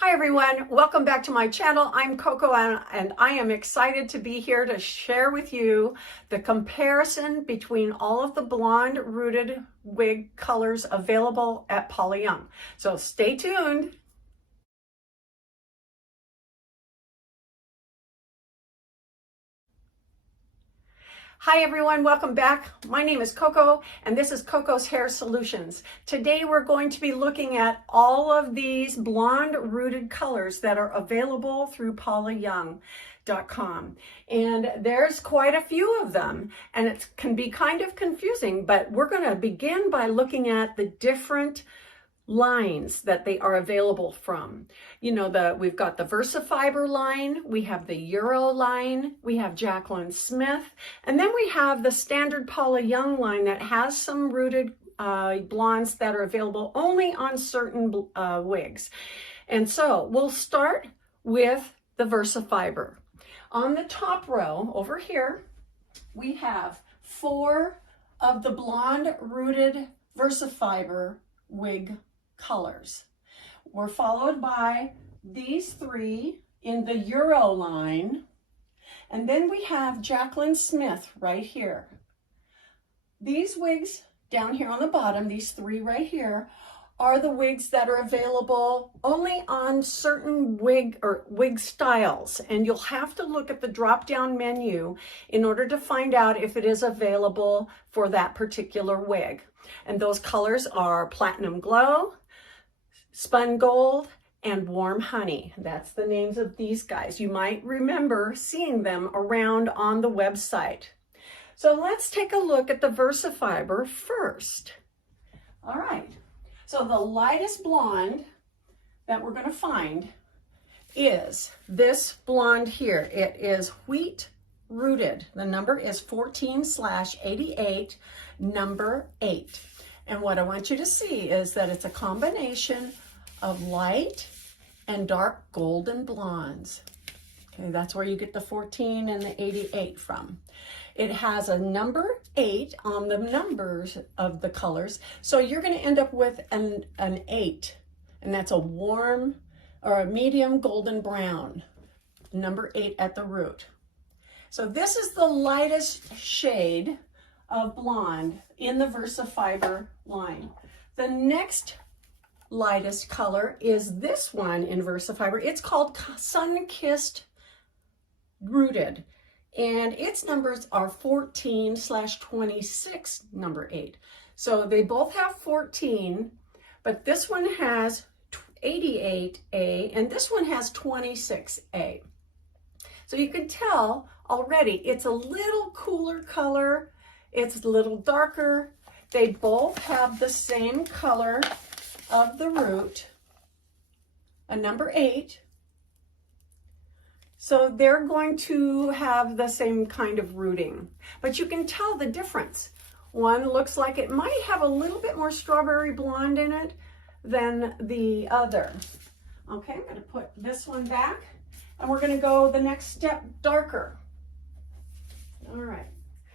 Hi everyone, welcome back to my channel. I'm Coco and I am excited to be here to share with you the comparison between all of the blonde rooted wig colors available at Paula Young. So stay tuned. Hi everyone, welcome back. My name is Coco and this is Coco's Hair Solutions. Today we're going to be looking at all of these blonde rooted colors that are available through paulayoung.com. And there's quite a few of them and it can be kind of confusing, but we're going to begin by looking at the different lines that they are available from. You know, we've got the VersaFiber line, we have the Euro line, we have Jaclyn Smith, and then we have the standard Paula Young line that has some rooted blondes that are available only on certain wigs. And so we'll start with the VersaFiber. On the top row over here, we have 4 of the blonde rooted VersaFiber wig colors. We're followed by these 3 in the Euro line, and then we have Jaclyn Smith right here. These wigs down here on the bottom, these 3 right here, are the wigs that are available only on certain wig styles, and you'll have to look at the drop-down menu in order to find out if it is available for that particular wig. And those colors are Platinum Glow, Spun Gold, and Warm Honey. That's the names of these guys. You might remember seeing them around on the website. So let's take a look at the VersaFiber first. All right, so the lightest blonde that we're going to find is this blonde here. It is wheat rooted. The number is 14/88, number 8. And what I want you to see is that it's a combination of light and dark golden blondes. Okay, that's where you get the 14 and the 88 from. It has a number 8 on the numbers of the colors, so you're going to end up with an 8, and that's a warm or a medium golden brown, number 8 at the root. So this is the lightest shade of blonde in the VersaFiber line. The next lightest color is this one in VersaFiber. It's called Sunkissed Rooted, and its numbers are 14/26, number 8. So they both have 14, but this one has 88A and this one has 26A. So you can tell already it's a little cooler color, it's a little darker. They both have the same color of the root, a number 8. So they're going to have the same kind of rooting, but you can tell the difference. One looks like it might have a little bit more strawberry blonde in it than the other. Okay, I'm going to put this one back and we're going to go the next step darker. All right.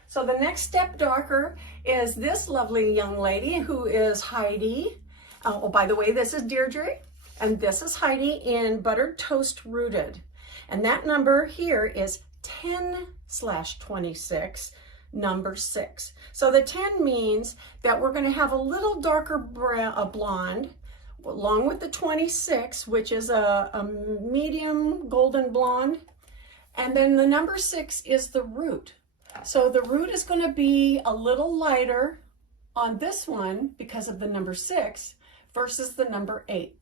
So the next step darker is this lovely young lady who is Heidi. Oh, by the way, this is Deirdre, and this is Heidi in Buttered Toast Rooted. And that number here is 10/26, number 6. So the 10 means that we're going to have a little darker blonde, along with the 26, which is a medium golden blonde. And then the number 6 is the root. So the root is going to be a little lighter on this one because of the number 6 versus the number 8.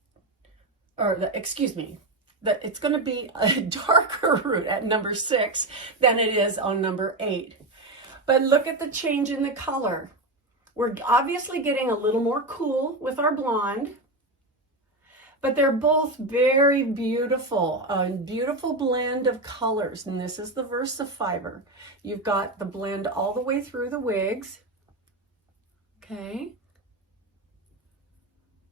It's going to be a darker root at number 6 than it is on number 8. But look at the change in the color. We're obviously getting a little more cool with our blonde, but they're both very beautiful, a beautiful blend of colors. And this is the VersaFiber. You've got the blend all the way through the wigs. Okay.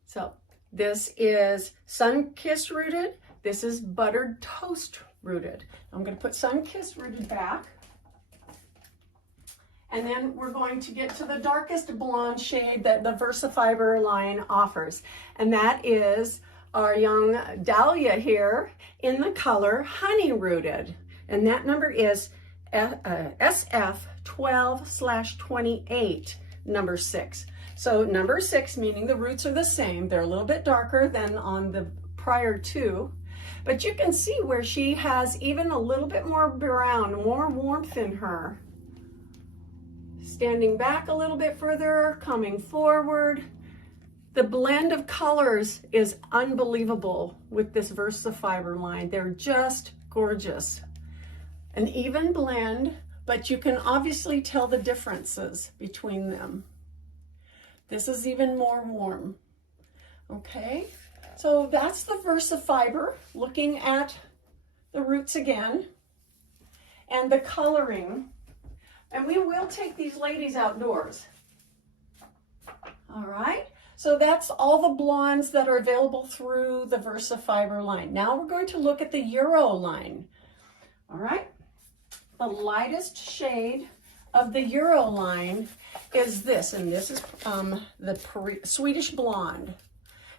So this is Sunkissed Rooted. This is Buttered Toast Rooted. I'm going to put Sunkissed Rooted back. And then we're going to get to the darkest blonde shade that the VersaFiber line offers. And that is our young Dahlia here in the color Honey Rooted. And that number is SF 12/28, number 6. So number 6, meaning the roots are the same. They're a little bit darker than on the prior two. But you can see where she has even a little bit more brown, more warmth in her. Standing back a little bit further, coming forward. The blend of colors is unbelievable with this VersaFiber line. They're just gorgeous. An even blend, but you can obviously tell the differences between them. This is even more warm. Okay, so that's the VersaFiber, looking at the roots again and the coloring. And we will take these ladies outdoors. All right, so that's all the blondes that are available through the VersaFiber line. Now we're going to look at the Euro line. All right, the lightest shade of the Euro line is this, and this is the Swedish blonde.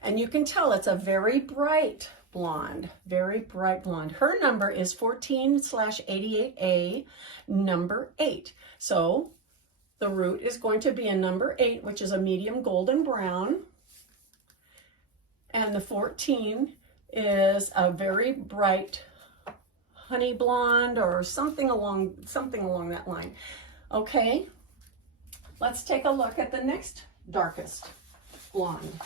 And you can tell it's a very bright blonde, very bright blonde. Her number is 14/88A, number 8. So the root is going to be a number 8, which is a medium golden brown. And the 14 is a very bright honey blonde or something along that line. Okay, let's take a look at the next darkest blonde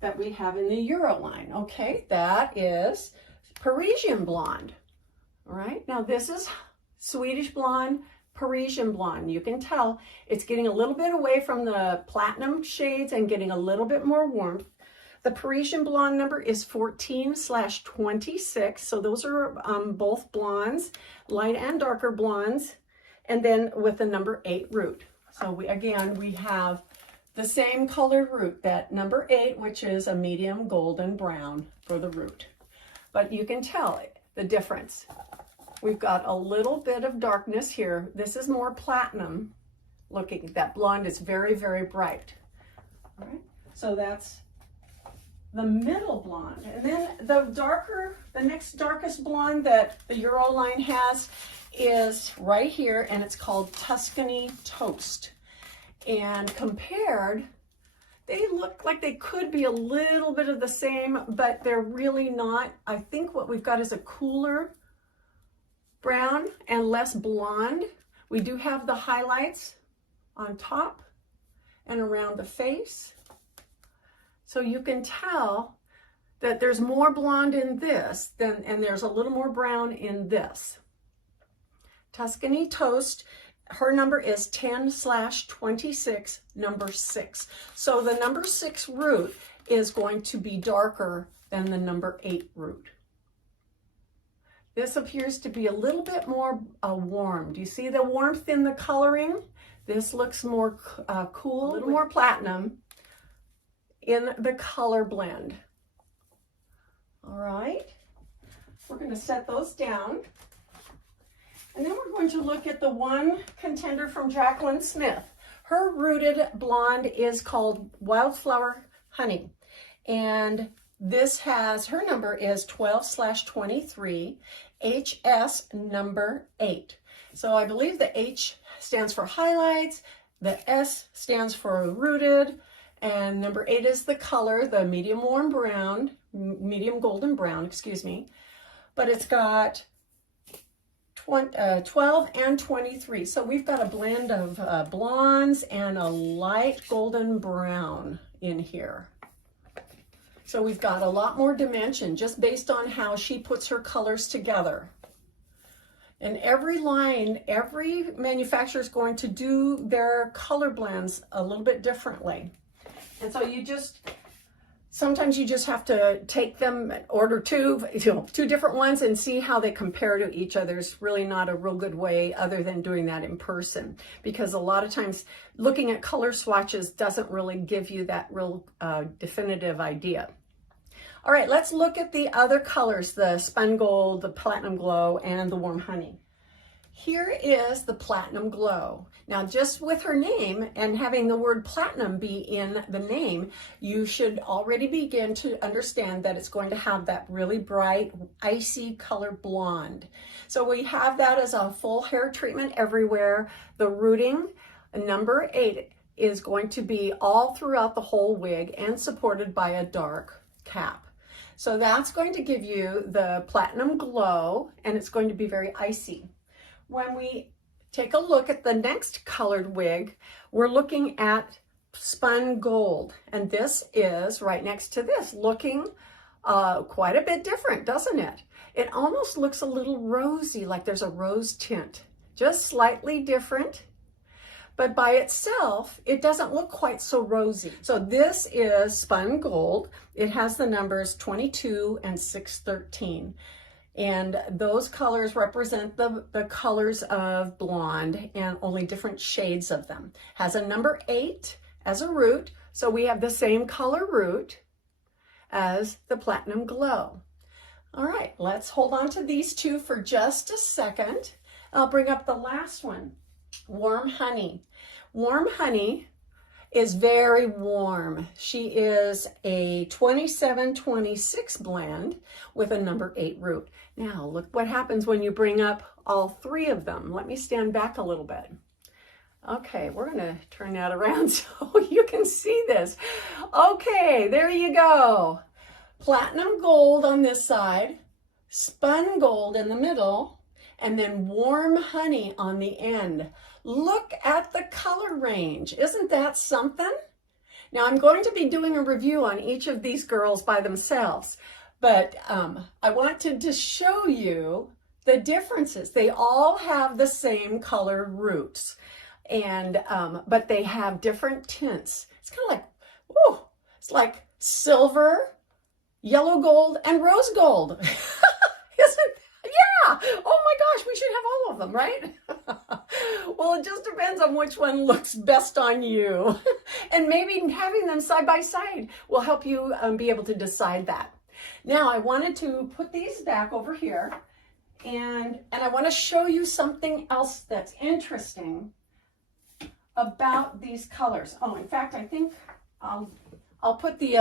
that we have in the Euro line. Okay, that is Parisian blonde. All right, now this is Swedish blonde, Parisian blonde. You can tell it's getting a little bit away from the platinum shades and getting a little bit more warmth. The Parisian blonde number is 14/26. So those are both blondes, light and darker blondes, and then with the number 8 root. So we have the same colored root, that number 8, which is a medium golden brown for the root. But you can tell the difference. We've got a little bit of darkness here. This is more platinum looking. That blonde is very, very bright. All right, so that's the middle blonde. And then the next darkest blonde that the Euro line has is right here, and it's called Tuscany Toast. And compared, they look like they could be a little bit of the same, but they're really not. I think what we've got is a cooler brown and less blonde. We do have the highlights on top and around the face. So you can tell that there's more blonde in this and there's a little more brown in this. Tuscany Toast, her number is 10/26, number 6. So the number 6 root is going to be darker than the number 8 root. This appears to be a little bit more warm. Do you see the warmth in the coloring? This looks more cool, a little more platinum in the color blend. All right, we're going to set those down. And then we're going to look at the one contender from Jaclyn Smith. Her rooted blonde is called Wildflower Honey. And this has, her number is 12/23, HS number 8. So I believe the H stands for highlights, the S stands for rooted, and number 8 is the color, the medium warm brown, medium golden brown, excuse me. But it's got 12 and 23. So we've got a blend of blondes and a light golden brown in here. So we've got a lot more dimension just based on how she puts her colors together. And every line, every manufacturer is going to do their color blends a little bit differently. And so sometimes you just have to take them, order two different ones and see how they compare to each other. There's really not a real good way other than doing that in person, because a lot of times looking at color swatches doesn't really give you that real definitive idea. All right, let's look at the other colors, the Spun Gold, the Platinum Glow, and the Warm Honey. Here is the Platinum Glow. Now, just with her name and having the word platinum be in the name, you should already begin to understand that it's going to have that really bright, icy color blonde. So we have that as a full hair treatment everywhere. The rooting, number 8, is going to be all throughout the whole wig and supported by a dark cap. So that's going to give you the Platinum Glow, and it's going to be very icy. When we take a look at the next colored wig, we're looking at Spun Gold. And this is right next to this, looking quite a bit different, doesn't it? It almost looks a little rosy, like there's a rose tint, just slightly different. But by itself, it doesn't look quite so rosy. So this is Spun Gold. It has the numbers 22 and 613. And those colors represent the colors of blonde and only different shades of them. Has a number 8 as a root, so we have the same color root as the Platinum Glow. All right, let's hold on to these two for just a second. I'll bring up the last one, Warm Honey. Warm Honey is very warm. She is a 27-26 blend with a number 8 root. Now look what happens when you bring up all 3 of them. Let me stand back a little bit. Okay, we're gonna turn that around so you can see this. Okay, there you go. Platinum Gold on this side, Spun Gold in the middle, and then Warm Honey on the end. Look at the color range. Isn't that something? Now I'm going to be doing a review on each of these girls by themselves, but I wanted to show you the differences. They all have the same color roots, and but they have different tints. It's kind of like, ooh, it's like silver, yellow gold, and rose gold. Isn't yeah, oh my gosh, we should have all of them, right? Well, it just depends on which one looks best on you. And maybe having them side by side will help you be able to decide that. Now, I wanted to put these back over here, and I want to show you something else that's interesting about these colors. Oh, in fact, I think I'll put the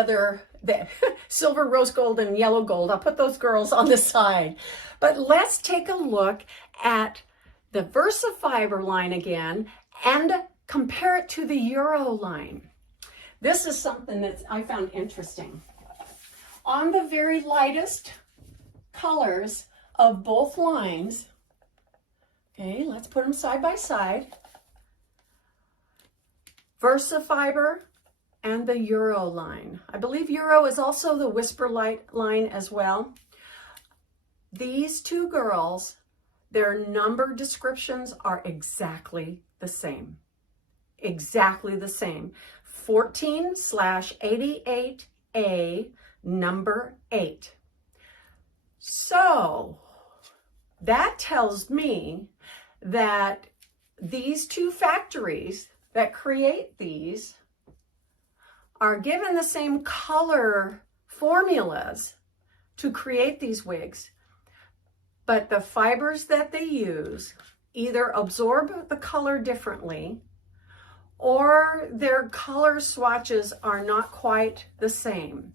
silver, rose gold, and yellow gold. I'll put those girls on the side. But let's take a look at the VersaFiber line again and compare it to the Euro line. This is something that I found interesting. On the very lightest colors of both lines, okay, let's put them side by side. VersaFiber and the Euro line. I believe Euro is also the WhisperLite line as well. These two girls, their number descriptions are exactly the same. Exactly the same. 14/88A, number 8. So that tells me that these two factories that create these are given the same color formulas to create these wigs, but the fibers that they use either absorb the color differently or their color swatches are not quite the same.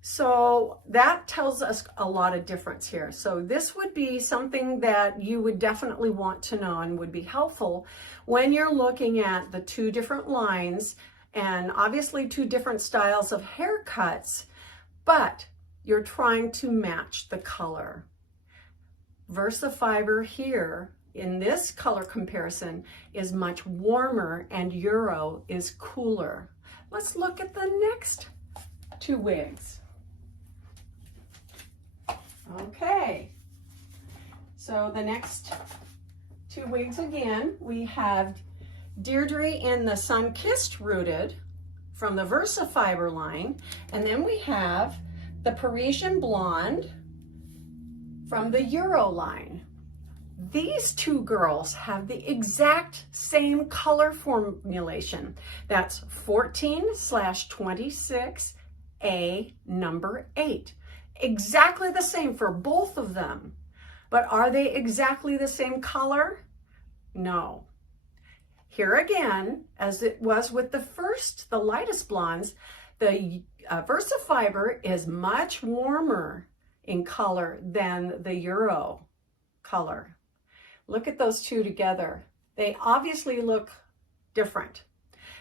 So that tells us a lot of difference here. So this would be something that you would definitely want to know and would be helpful when you're looking at the two different lines and obviously two different styles of haircuts, but you're trying to match the color. VersaFiber here in this color comparison is much warmer and Euro is cooler. Let's look at the next two wigs. Okay, so the next two wigs again, we have Deirdre in the Sunkissed rooted from the VersaFiber line, and then we have the Parisian blonde from the Euro line. These two girls have the exact same color formulation. That's 14/26A, number 8. Exactly the same for both of them. But are they exactly the same color? No. Here again, as it was with the lightest blondes, the VersaFiber is much warmer in color than the Euro color. Look at those two together. They obviously look different.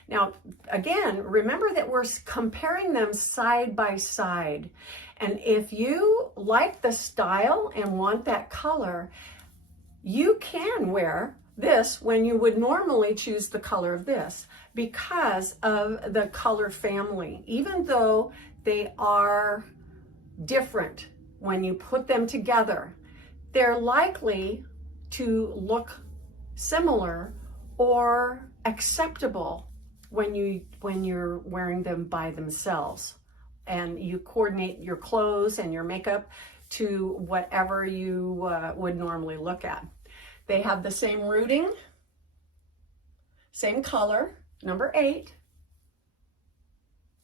Now, again, remember that we're comparing them side by side. And if you like the style and want that color, you can wear this when you would normally choose the color of this because of the color family. Even though they are different when you put them together, they're likely to look similar or acceptable when you're wearing them by themselves, and you coordinate your clothes and your makeup to whatever you would normally look at. They have the same rooting, same color, number 8,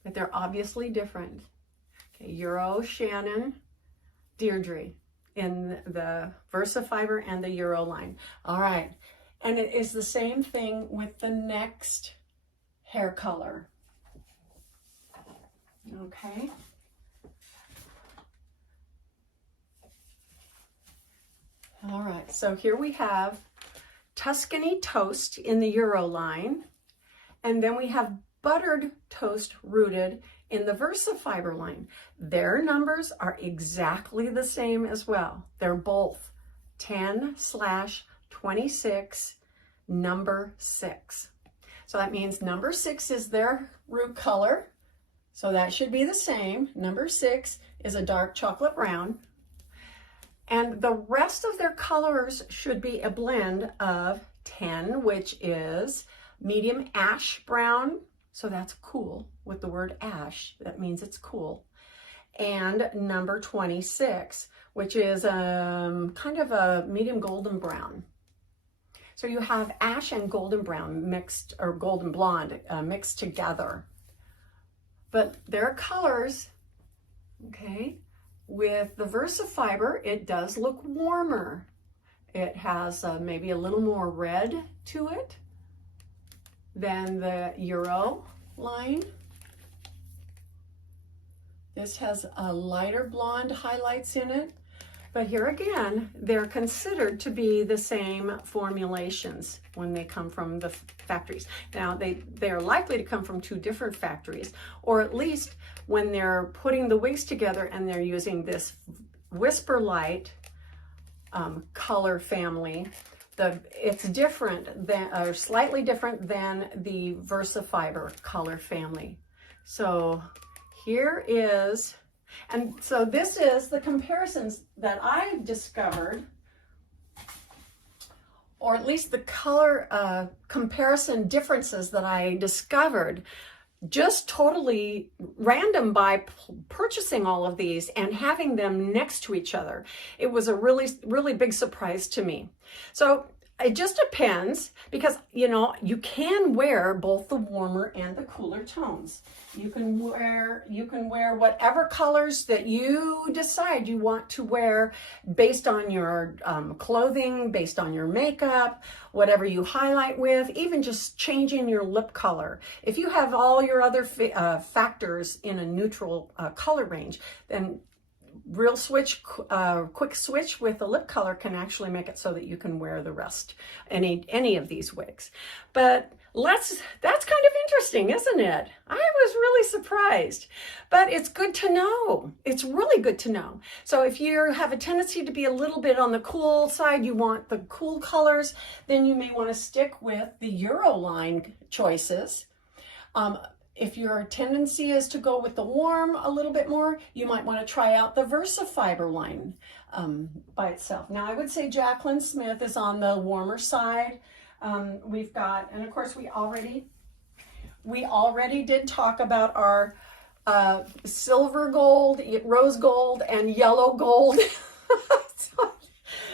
but they're obviously different. Okay, Euro, Shannon, Deirdre in the VersaFiber and the Euro line. All right, and it is the same thing with the next hair color. Okay. All right, so here we have Tuscany Toast in the Euro line, and then we have Buttered Toast Rooted in the VersaFiber line. Their numbers are exactly the same as well. They're both 10/26, number 6. So that means number 6 is their root color, so that should be the same. Number 6 is a dark chocolate brown. And the rest of their colors should be a blend of 10, which is medium ash brown. So that's cool with the word ash. That means it's cool. And number 26, which is kind of a medium golden brown. So you have ash and golden brown mixed, or golden blonde mixed together. But their colors, okay, with the VersaFiber, it does look warmer. It has maybe a little more red to it than the Euro line. This has a lighter blonde highlights in it. But here again, they're considered to be the same formulations when they come from the factories. Now, they're likely to come from 2 different factories, or at least when they're putting the wigs together and they're using this WhisperLite color family, it's different than, or slightly different than the VersaFiber color family. So here is, and so this is the comparisons that I discovered, or at least the color comparison differences that I discovered just totally random by purchasing all of these and having them next to each other. It was a really big surprise to me. So it just depends, because you can wear both the warmer and the cooler tones. You can wear whatever colors that you decide you want to wear based on your clothing, based on your makeup, whatever you highlight with, even just changing your lip color. If you have all your other factors in a neutral color range, then quick switch with the lip color can actually make it so that you can wear the rest, any of these wigs. But that's kind of interesting, isn't it? I was really surprised, but it's good to know. It's really good to know. So if you have a tendency to be a little bit on the cool side, you want the cool colors, then you may want to stick with the Euro line choices. If your tendency is to go with the warm a little bit more, you might want to try out the VersaFiber line by itself. Now, I would say Jaclyn Smith is on the warmer side. We've got, and of course we already did talk about our silver gold, rose gold, and yellow gold.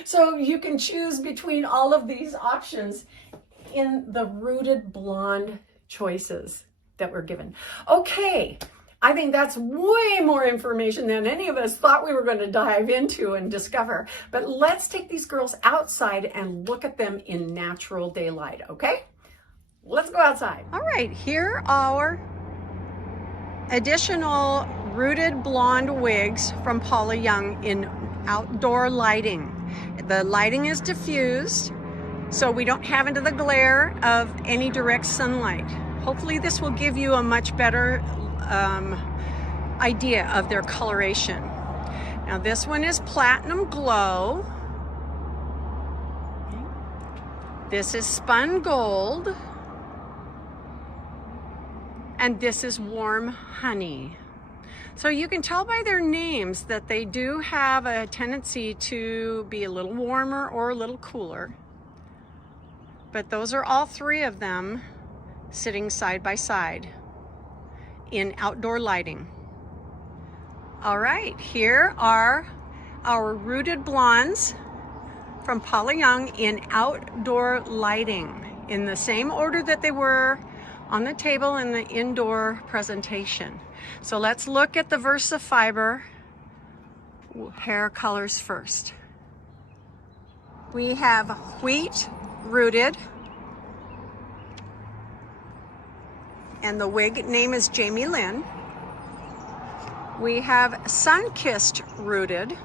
So you can choose between all of these options in the rooted blonde choices that we're given. Okay, I think that's way more information than any of us thought we were going to dive into and discover. But let's take these girls outside and look at them in natural daylight, okay? Let's go outside. All right, here are additional rooted blonde wigs from Paula Young in outdoor lighting. The lighting is diffused, so we don't have into the glare of any direct sunlight. Hopefully this will give you a much better idea of their coloration. Now this one is Platinum Glow. This is Spun Gold. And this is Warm Honey. So you can tell by their names that they do have a tendency to be a little warmer or a little cooler. But those are all three of them sitting side by side in outdoor lighting. All right, here are our rooted blondes from Paula Young in outdoor lighting in the same order that they were on the table in the indoor presentation. So let's look at the VersaFiber hair colors first. We have wheat rooted, and the wig name is Lynn. We have Sunkissed rooted,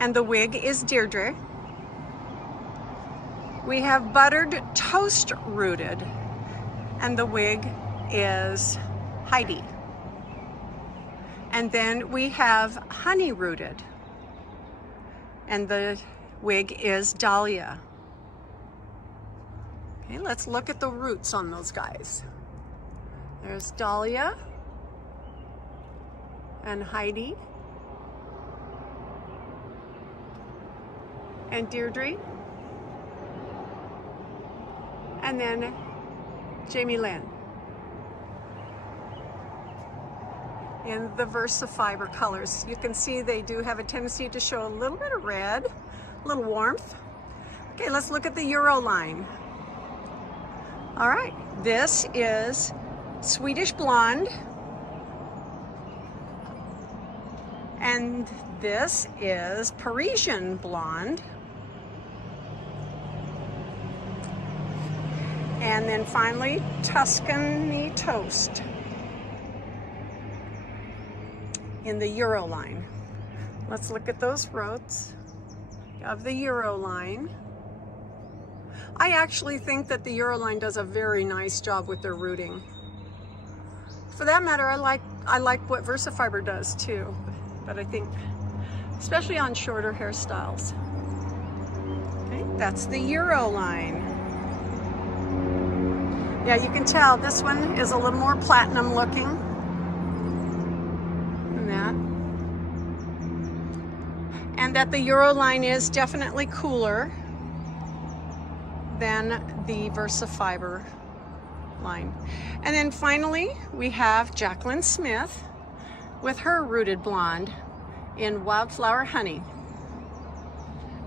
and the wig is Deirdre. We have buttered toast rooted, and the wig is Heidi. And then we have honey rooted, and the wig is Dahlia. Okay, let's look at the roots on those guys. There's Dahlia and Heidi and Deirdre, and then Lynn in the VersaFiber colors. You can see they do have a tendency to show a little bit of red, a little warmth. Okay, let's look at the Euro line. All right, this is Swedish blonde, and this is Parisian blonde. And then finally, Tuscany toast in the Euro line. Let's look at those roots of the Euro line. I actually think that the Euro line does a very nice job with their rooting. For that matter, I like what VersaFiber does too, but I think especially on shorter hairstyles. Okay, that's the Euro line. Yeah, you can tell this one is a little more platinum looking than that. And that the Euro line is definitely cooler than the VersaFiber line. And then finally, we have Jaclyn Smith with her rooted blonde in Wildflower Honey.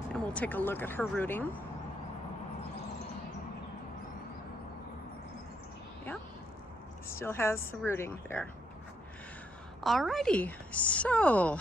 And we'll take a look at her rooting. Still has the rooting there. Alrighty, so.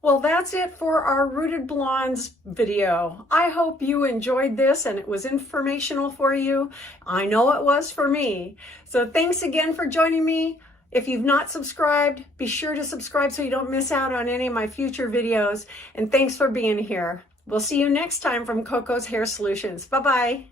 Well, that's it for our Rooted Blondes video. I hope you enjoyed this and it was informational for you. I know it was for me. So thanks again for joining me. If you've not subscribed, be sure to subscribe so you don't miss out on any of my future videos. And thanks for being here. We'll see you next time from Coco's Hair Solutions. Bye-bye.